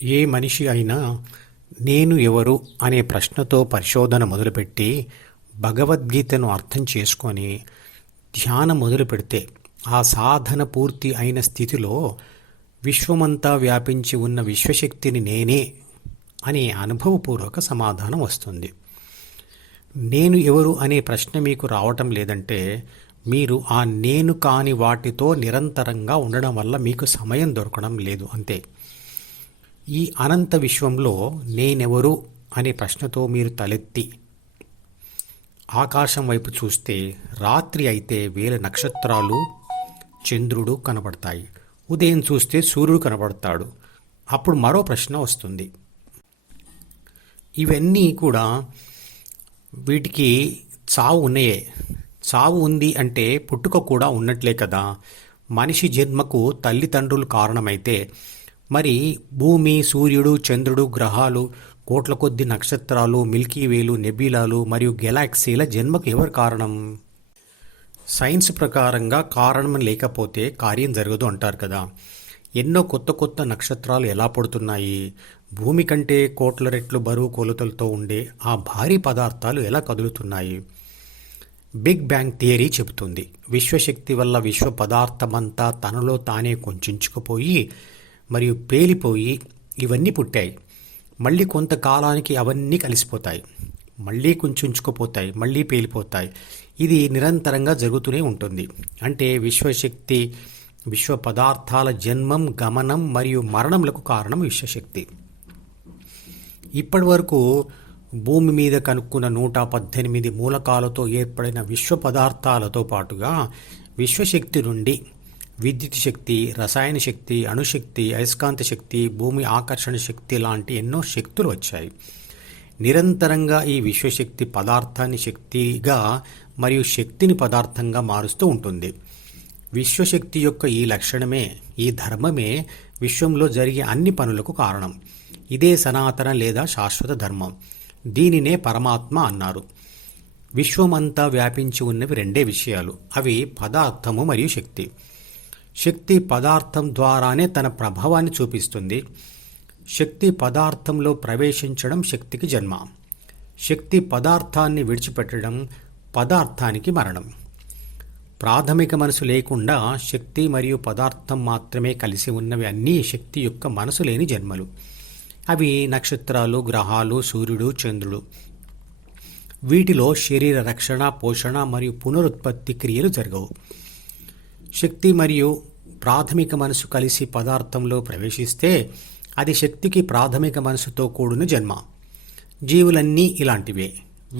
ఏ మనిషి అయినా నేను ఎవరు అనే ప్రశ్నతో పరిశోధన మొదలుపెట్టి భగవద్గీతను అర్థం చేసుకొని ధ్యానం మొదలు పెడితే ఆ సాధన పూర్తి అయిన స్థితిలో విశ్వమంతా వ్యాపించి ఉన్న విశ్వశక్తిని నేనే అనే అనుభవపూర్వక సమాధానం వస్తుంది. నేను ఎవరు అనే ప్రశ్న మీకు రావటం లేదంటే మీరు ఆ నేను కాని వాటితో నిరంతరంగా ఉండడం వల్ల మీకు సమయం దొరకడం లేదు అంతే. ఈ అనంత విశ్వంలో నేనెవరు అనే ప్రశ్నతో మీరు తలెత్తి ఆకాశం వైపు చూస్తే రాత్రి అయితే వేల నక్షత్రాలు, చంద్రుడు కనబడతాయి. ఉదయం చూస్తే సూర్యుడు కనబడతాడు. అప్పుడు మరో ప్రశ్న వస్తుంది. ఇవన్నీ కూడా వీటికి చావు ఉన్నాయే. చావు ఉంది అంటే పుట్టుక కూడా ఉన్నట్లే కదా. మనిషి జన్మకు తల్లిదండ్రులు కారణమైతే మరి భూమి, సూర్యుడు, చంద్రుడు, గ్రహాలు, కోట్ల కొద్ది నక్షత్రాలు, మిల్కీవేలు, నెబ్యులాలు మరియు గెలాక్సీల జన్మకు ఎవరు కారణం? సైన్స్ ప్రకారంగా కారణం లేకపోతే కార్యం జరగదు అంటారు కదా. ఎన్నో కొత్త కొత్త నక్షత్రాలు ఎలా పడుతున్నాయి? భూమి కంటే కోట్ల రెట్లు బరువు కొలతలతో ఉండే ఆ భారీ పదార్థాలు ఎలా కదులుతున్నాయి? బిగ్ బ్యాంగ్ థియరీ చెబుతుంది విశ్వశక్తి వల్ల విశ్వ పదార్థమంతా తనలో తానే కొంచుకుపోయి మరియు పేలిపోయి ఇవన్నీ పుట్టాయి. మళ్ళీ కొంతకాలానికి అవన్నీ కలిసిపోతాయి, మళ్ళీ కొంచుకుపోతాయి, మళ్ళీ పేలిపోతాయి. ఇది నిరంతరంగా జరుగుతూనే ఉంటుంది. అంటే విశ్వశక్తి, విశ్వ పదార్థాల జన్మం, గమనం మరియు మరణములకు కారణం విశ్వశక్తి. ఇప్పటి వరకు భూమి మీద కనుక్కున్న 118 మూలకాలతో ఏర్పడిన విశ్వ పదార్థాలతో పాటుగా విశ్వశక్తి నుండి విద్యుత్ శక్తి, రసాయన శక్తి, అణుశక్తి, అయస్కాంత శక్తి, భూమి ఆకర్షణ శక్తి లాంటి ఎన్నో శక్తులు వచ్చాయి. నిరంతరంగా ఈ విశ్వశక్తి పదార్థాన్ని శక్తిగా మరియు శక్తిని పదార్థంగా మారుస్తూ ఉంటుంది. విశ్వశక్తి యొక్క ఈ లక్షణమే, ఈ ధర్మమే విశ్వంలో జరిగే అన్ని పనులకు కారణం. ఇదే సనాతన లేదా శాశ్వత ధర్మం. దీనినే పరమాత్మ అన్నారు. విశ్వమంతా వ్యాపించి ఉన్నవి రెండే విషయాలు. అవి పదార్థము మరియు శక్తి. శక్తి పదార్థం ద్వారానే తన ప్రభావాన్ని చూపిస్తుంది. శక్తి పదార్థంలో ప్రవేశించడం శక్తికి జన్మ. శక్తి పదార్థాన్ని విడిచిపెట్టడం పదార్థానికి మరణం. ప్రాథమిక మనసు లేకుండా శక్తి మరియు పదార్థం మాత్రమే కలిసి ఉన్నవి అన్నీ శక్తి యొక్క మనసు లేని జన్మలు. అవి నక్షత్రాలు, గ్రహాలు, సూర్యుడు, చంద్రుడు. వీటిలో శరీర రక్షణ, పోషణ మరియు పునరుత్పత్తి క్రియలు జరగవు. శక్తి మరియు ప్రాథమిక మనసు కలిసి పదార్థంలో ప్రవేశిస్తే అది శక్తికి ప్రాథమిక మనసుతో కూడిన జన్మ. జీవులన్నీ ఇలాంటివే.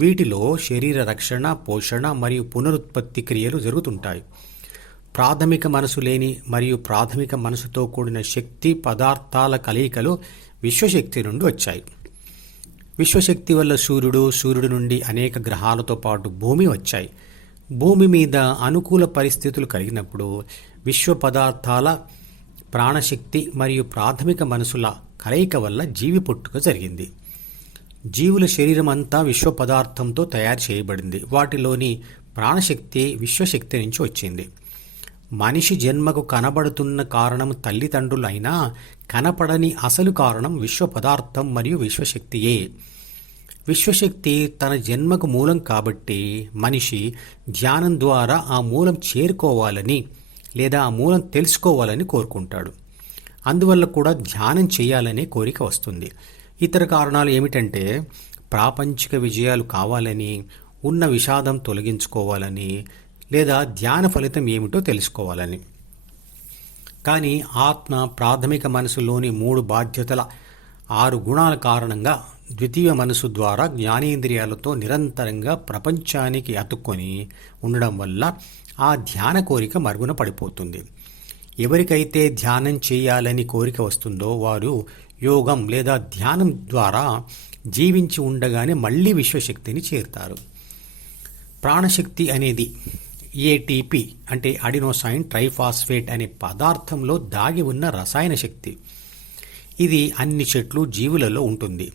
వీటిలో శరీర రక్షణ, పోషణ మరియు పునరుత్పత్తి క్రియలు జరుగుతుంటాయి. ప్రాథమిక మనసు లేని మరియు ప్రాథమిక మనసుతో కూడిన శక్తి పదార్థాల కలయికలు విశ్వశక్తి నుండి వచ్చాయి. విశ్వశక్తి వల్ల సూర్యుడు నుండి అనేక గ్రహాలతో పాటు భూమి వచ్చాయి. భూమి మీద అనుకూల పరిస్థితులు కలిగినప్పుడు విశ్వ పదార్థాల ప్రాణశక్తి మరియు ప్రాథమిక మనసుల కలయిక వల్ల జీవి పుట్టుక జరిగింది. జీవుల శరీరం అంతా విశ్వ పదార్థంతో తయారు చేయబడింది. వాటిలోని ప్రాణశక్తి విశ్వశక్తి నుంచి వచ్చింది. మనిషి జన్మకు కనబడుతున్న కారణం తల్లిదండ్రులు అయినా కనపడని అసలు కారణం విశ్వ పదార్థం మరియు విశ్వశక్తియే. విశ్వశక్తి తన జన్మకు మూలం కాబట్టి మనిషి ధ్యానం ద్వారా ఆ మూలం చేరుకోవాలని లేదా ఆ మూలం తెలుసుకోవాలని కోరుకుంటాడు. అందువల్ల కూడా ధ్యానం చేయాలనే కోరిక వస్తుంది. ఇతర కారణాలు ఏమిటంటే ప్రాపంచిక విజయాలు కావాలని, ఉన్న విషాదం తొలగించుకోవాలని, లేదా ధ్యాన ఫలితం ఏమిటో తెలుసుకోవాలని. కానీ ఆత్మ ప్రాథమిక మనసులోని 3 బాధ్యతల 6 గుణాల కారణంగా ద్వితీయ మనసు ద్వారా జ్ఞానేంద్రియాలతో నిరంతరంగా ప్రపంచానికి అతుక్కొని ఉండడం వల్ల ఆ ధ్యాన కోరిక మరుగున పడిపోతుంది. ఎవరికైతే ధ్యానం చేయాలని కోరిక వస్తుందో వారు యోగం లేదా ధ్యానం ద్వారా జీవించి ఉండగానే మళ్ళీ విశ్వశక్తిని చేరుతారు. ప్రాణశక్తి అనేది ఏటీపీ అంటే అడినోసైన్ ట్రైఫాస్ఫేట్ అనే పదార్థంలో దాగి ఉన్న రసాయన శక్తి. ఇది అన్ని చెట్లు, జీవులలో ఉంటుంది.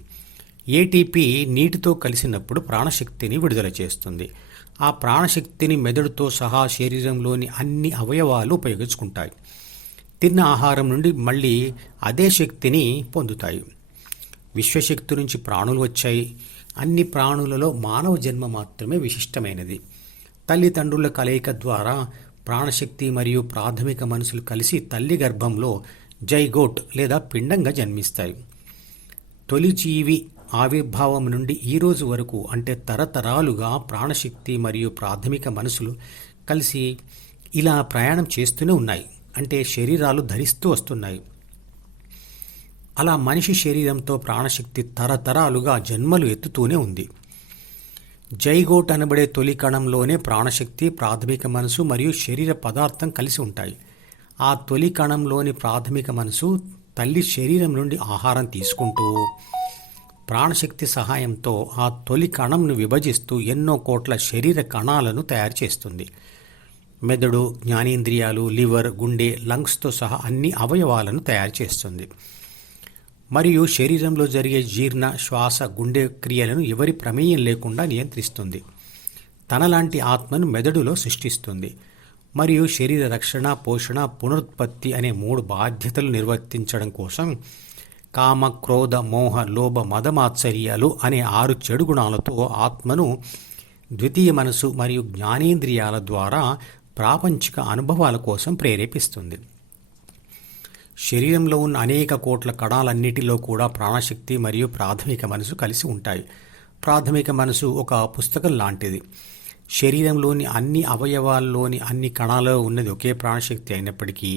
ఏటీపీ నీటితో కలిసినప్పుడు ప్రాణశక్తిని విడుదల చేస్తుంది. ఆ ప్రాణశక్తిని మెదడుతో సహా శరీరంలోని అన్ని అవయవాలు ఉపయోగించుకుంటాయి. తిన్న ఆహారం నుండి మళ్ళీ అదే శక్తిని పొందుతాయి. విశ్వశక్తి నుంచి ప్రాణులు వచ్చాయి. అన్ని ప్రాణులలో మానవ జన్మ మాత్రమే విశిష్టమైనది. తల్లిదండ్రుల కలయిక ద్వారా ప్రాణశక్తి మరియు ప్రాథమిక మనసులు కలిసి తల్లి గర్భంలో జైగోట్ లేదా పిండంగా జన్మిస్తాయి. తొలి జీవి ఆవిర్భావం నుండి ఈ రోజు వరకు అంటే తరతరాలుగా ప్రాణశక్తి మరియు ప్రాథమిక మనసులు కలిసి ఇలా ప్రయాణం చేస్తూనే ఉన్నాయి. అంటే శరీరాలు ధరిస్తూ వస్తున్నాయి. అలా మనిషి శరీరంతో ప్రాణశక్తి తరతరాలుగా జన్మలు ఎత్తుతూనే ఉంది. జైగోట్ అనబడే తొలి కణంలోనే ప్రాణశక్తి, ప్రాథమిక మనసు మరియు శరీర పదార్థం కలిసి ఉంటాయి. ఆ తొలి కణంలోని ప్రాథమిక మనసు తల్లి శరీరం నుండి ఆహారం తీసుకుంటూ ప్రాణశక్తి సహాయంతో ఆ తొలి కణంను విభజిస్తూ ఎన్నో కోట్ల శరీర కణాలను తయారు చేస్తుంది. మెదడు, జ్ఞానేంద్రియాలు, లివర్, గుండె, లంగ్స్తో సహా అన్ని అవయవాలను తయారు చేస్తుంది. మరియు శరీరంలో జరిగే జీర్ణ, శ్వాస, గుండె క్రియలను ఎవరి ప్రమేయం లేకుండా నియంత్రిస్తుంది. తనలాంటి ఆత్మను మెదడులో సృష్టిస్తుంది. మరియు శరీర రక్షణ, పోషణ, పునరుత్పత్తి అనే 3 బాధ్యతలు నిర్వర్తించడం కోసం కామ, క్రోధ, మోహ, లోభ, మదమాత్సర్యాలు అనే 6 చెడు గుణాలతో ఆత్మను ద్వితీయ మనసు మరియు జ్ఞానేంద్రియాల ద్వారా ప్రాపంచిక అనుభవాల కోసం ప్రేరేపిస్తుంది. శరీరంలో ఉన్న అనేక కోట్ల కణాలన్నిటిలో కూడా ప్రాణశక్తి మరియు ప్రాథమిక మనసు కలిసి ఉంటాయి. ప్రాథమిక మనసు ఒక పుస్తకం లాంటిది. శరీరంలోని అన్ని అవయవాల్లోని అన్ని కణాలలో ఉన్నది ఒకే ప్రాణశక్తి అయినప్పటికీ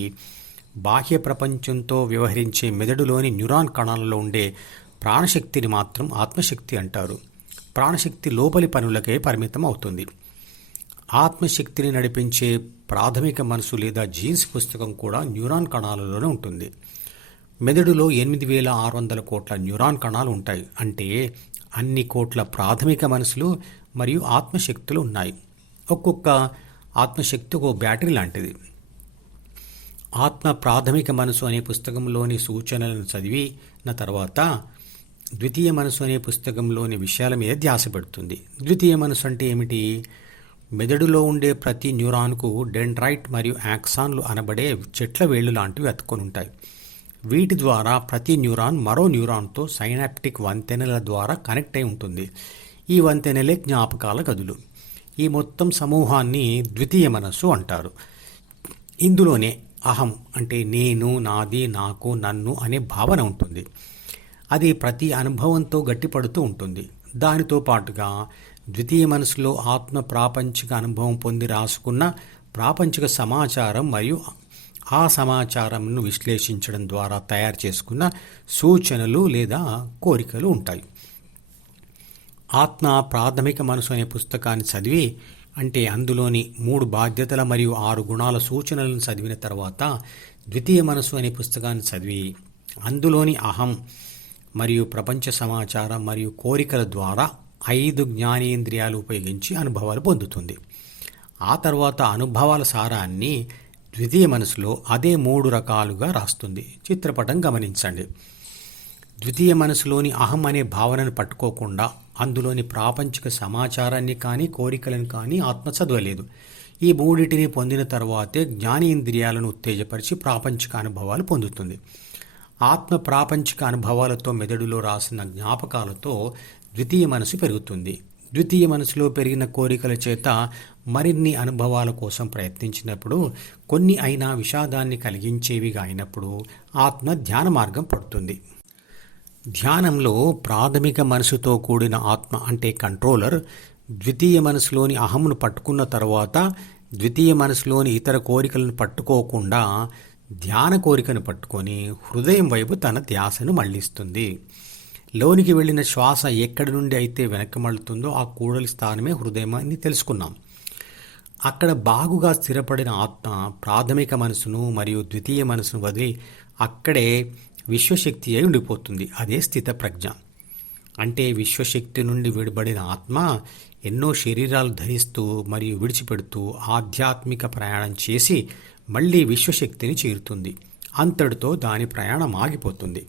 బాహ్య ప్రపంచంతో వ్యవహరించే మెదడులోని న్యూరాన్ కణాలలో ఉండే ప్రాణశక్తిని మాత్రం ఆత్మశక్తి అంటారు. ప్రాణశక్తి లోపలి పనులకే పరిమితం అవుతుంది. ఆత్మశక్తిని నడిపించే ప్రాథమిక మనసు లేదా జీన్స్ పుస్తకం కూడా న్యూరాన్ కణాలలోనే ఉంటుంది. మెదడులో 8600 కోట్ల న్యూరాన్ కణాలు ఉంటాయి. అంటే అన్ని కోట్ల ప్రాథమిక మనసులు మరియు ఆత్మశక్తులు ఉన్నాయి. ఒక్కొక్క ఆత్మశక్తి ఒక బ్యాటరీ లాంటిది. ఆత్మ ప్రాథమిక మనసు అనే పుస్తకంలోని సూచనలను చదివిన తర్వాత ద్వితీయ మనసు అనే పుస్తకంలోని విషయాల మీద ధ్యాస పెడుతుంది. ద్వితీయ మనసు అంటే ఏమిటి? మెదడులో ఉండే ప్రతి న్యూరాన్కు డెండ్రైట్ మరియు యాక్సాన్లు అనబడే చెట్ల వేళ్లు లాంటివి అతుక్కొని ఉంటాయి. వీటి ద్వారా ప్రతి న్యూరాన్ మరో న్యూరాన్తో సైనాప్టిక్ వంతెనల ద్వారా కనెక్ట్ అయి ఉంటుంది. ఈ వంతెనలే జ్ఞాపకాల గదులు. ఈ మొత్తం సమూహాన్ని ద్వితీయ మనస్సు అంటారు. ఇందులోనే అహం అంటే నేను, నాది, నాకు, నన్ను అనే భావన ఉంటుంది. అది ప్రతి అనుభవంతో గట్టిపడుతూ ఉంటుంది. దానితో పాటుగా ద్వితీయ మనసులో ఆత్మ ప్రాపంచిక అనుభవం పొంది రాసుకున్న ప్రాపంచిక సమాచారం మరియు ఆ సమాచారంను విశ్లేషించడం ద్వారా తయారు చేసుకున్న సూచనలు లేదా కోరికలు ఉంటాయి. ఆత్మ ప్రాథమిక మనసు అనే పుస్తకాన్ని చదివి అంటే అందులోని 3 బాధ్యతల మరియు 6 గుణాల సూచనలను చదివిన తర్వాత ద్వితీయ మనసు అనే పుస్తకాన్ని చదివి అందులోని అహం మరియు ప్రపంచ సమాచారం మరియు కోరికల ద్వారా 5 జ్ఞానేంద్రియాలు ఉపయోగించి అనుభవాలు పొందుతుంది. ఆ తర్వాత అనుభవాల సారాన్ని ద్వితీయ మనసులో అదే 3 రకాలుగా రాస్తుంది. చిత్రపటం గమనించండి. ద్వితీయ మనసులోని అహం అనే భావనను పట్టుకోకుండా అందులోని ప్రాపంచిక సమాచారాన్ని కానీ కోరికలను కానీ ఆత్మ చదవలేదు. ఈ 3టిని పొందిన తర్వాతే జ్ఞానేంద్రియాలను ఉత్తేజపరిచి ప్రాపంచిక అనుభవాలు పొందుతుంది. ఆత్మ ప్రాపంచిక అనుభవాలతో మెదడులో రాసిన జ్ఞాపకాలతో ద్వితీయ మనసు పెరుగుతుంది. ద్వితీయ మనసులో పెరిగిన కోరికల చేత మరిన్ని అనుభవాల కోసం ప్రయత్నించినప్పుడు కొన్ని అయినా విషాదాన్ని కలిగించేవిగా అయినప్పుడు ఆత్మ ధ్యాన మార్గం పడుతుంది. ధ్యానంలో ప్రాథమిక మనసుతో కూడిన ఆత్మ అంటే కంట్రోలర్ ద్వితీయ మనసులోని అహంను పట్టుకున్న తర్వాత ద్వితీయ మనసులోని ఇతర కోరికలను పట్టుకోకుండా ధ్యాన కోరికను పట్టుకొని హృదయం వైపు తన ధ్యాసను మళ్లిస్తుంది. లోనికి వెళ్ళిన శ్వాస ఎక్కడి నుండి అయితే వెనక్కి మళ్ళుతుందో ఆ కూడలి స్థానమే హృదయం అని తెలుసుకున్నాం. అక్కడ బాగుగా స్థిరపడిన ఆత్మ ప్రాథమిక మనసును మరియు ద్వితీయ మనసును వదిలి అక్కడే విశ్వశక్తి అయి ఉండిపోతుంది. అదే స్థిత ప్రజ్ఞ. అంటే విశ్వశక్తి నుండి విడిపడిన ఆత్మ ఎన్నో శరీరాలు ధరిస్తూ మరియు విడిచిపెడుతూ ఆధ్యాత్మిక ప్రయాణం చేసి మళ్ళీ విశ్వశక్తిని చేరుతుంది. అంతటితో దాని ప్రయాణం ఆగిపోతుంది.